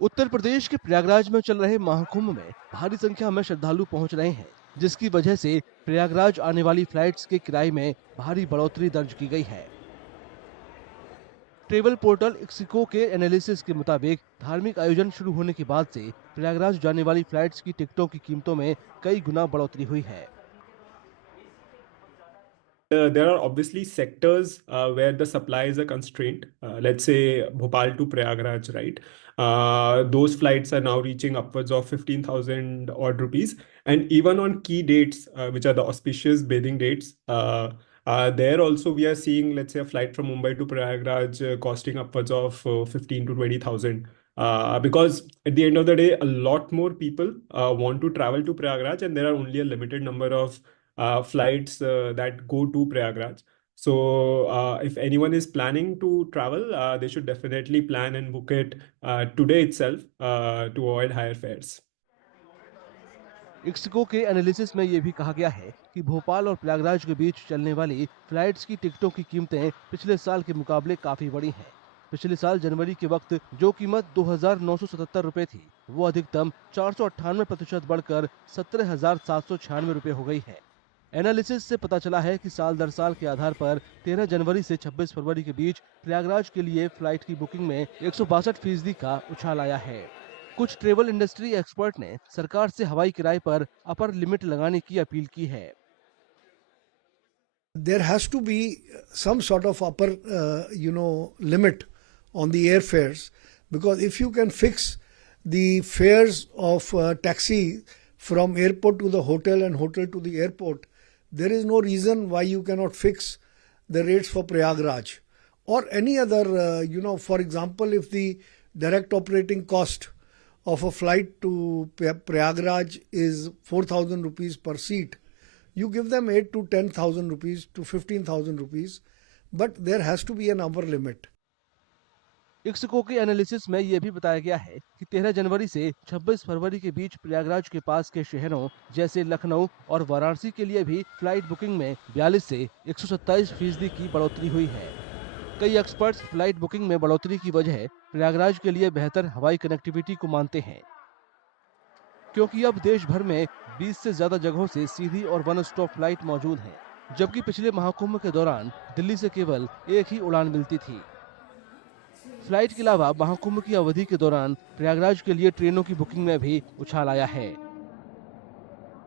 उत्तर प्रदेश के प्रयागराज में चल रहे महाकुंभ में भारी संख्या में श्रद्धालु पहुंच रहे हैं, जिसकी वजह से प्रयागराज आने वाली फ्लाइट्स के किराए में भारी बढ़ोतरी दर्ज की गई है। ट्रेवल पोर्टल इक्सिको के एनालिसिस के मुताबिक धार्मिक आयोजन शुरू होने के बाद से प्रयागराज जाने वाली फ्लाइट्स की टिकटों की कीमतों में कई गुना बढ़ोतरी हुई है। There are obviously sectors where the supply is a constraint. Let's say Bhopal to Prayagraj, right? Those flights are now reaching upwards of 15,000 odd rupees. And even on key dates, which are the auspicious bathing dates, there also we are seeing, let's say, a flight from Mumbai to Prayagraj costing upwards of 15 to 20,000. Because at the end of the day, a lot more people want to travel to Prayagraj, and there are only a limited number of flights that go to Prayagraj. So if anyone is planning to travel, they should definitely plan and book it today itself to avoid higher fares. Ixigo के analysis में ये भी कहा गया है कि भोपाल और प्रयागराज के बीच चलने वाली फ्लाइट्स की टिकटों की कीमतें पिछले साल के मुकाबले काफी बढ़ी हैं। पिछले साल जनवरी के वक्त जो कीमत 2,977 रुपए थी, वो अधिकतम 498% बढ़कर 17,796 रुपए हो गई है। एनालिसिस से पता चला है कि साल दर साल के आधार पर 13 जनवरी से 26 फरवरी के बीच प्रयागराज के लिए फ्लाइट की बुकिंग में 162% का उछाल आया है। कुछ ट्रेवल इंडस्ट्री एक्सपर्ट ने सरकार से हवाई किराए पर अपर लिमिट लगाने की अपील की है। There has to be some sort of upper, limit on the airfares, because if you can fix the fares of taxi from airport to the hotel and hotel to the airport, there is no reason why you cannot fix the rates for Prayagraj or any other, for example, if the direct operating cost of a flight to Prayagraj is 4,000 rupees per seat, you give them 8 to 10,000 rupees to 15,000 rupees, but there has to be an upper limit. Ixigo के analysis में यह भी बताया गया है कि 13 जनवरी से 26 फरवरी के बीच प्रयागराज के पास के शहरों जैसे लखनऊ और वाराणसी के लिए भी फ्लाइट बुकिंग में 42 से 127% की बढ़ोतरी हुई है। कई एक्सपर्ट्स फ्लाइट बुकिंग में बढ़ोतरी की वजह प्रयागराज के लिए बेहतर हवाई कनेक्टिविटी को मानते हैं, क्योंकि अब देश भर में 20 से ज्यादा जगहों से सीधी और वन स्टॉप फ्लाइट मौजूद हैं, जबकि पिछले महाकुंभ के दौरान दिल्ली से केवल एक ही उड़ान मिलती थी। फ्लाइट के अलावा महाकुंभ की अवधि के दौरान प्रयागराज के लिए ट्रेनों की बुकिंग में भी उछाल आया है।